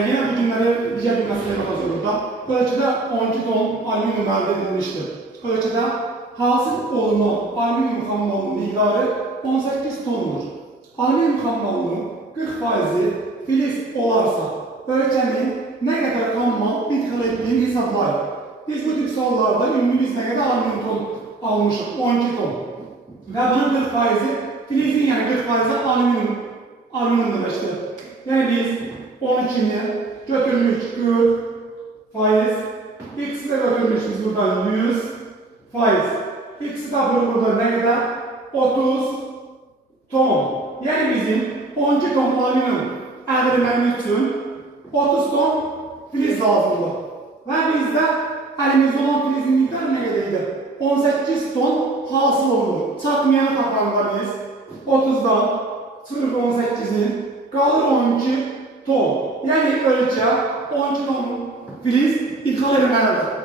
Yine bugünlere diğer bir mesele hazırlıkta. Ölçüde 12 ton alüminyum elde edilmiştir. Ölçüde hasıl olunan alüminyum xammalının miqdarı 18 tondur. Alüminyum xammalının 40% filiz olarsa ölçənin nə qədər xammal idxal etdiyini hesablayır. Biz bu tip suallarda ümumi biz nə qədər alüminyum ton almışıq? 12 ton. Və bunun 40%-i filizin, yəni 40%-i alüminyum deməkdir. Yəni biz 12'ni götürmüş 40%, x'i de götürmüşüz buradan 100%, x'i de burada ne kadar? 30 ton. Yani bizim 12 ton alüminyum elde etmemiz için 30 ton filiz lazımdır. Ve bizde elimizde olan filizin miktarı ne kadarıydı? 18 ton hasıl olur. Çatmayanı tapanında biz 30'dan sınıf 18'in kalır 12 ton. Yani ölçü 12 ton filiz idxal edilməlidir.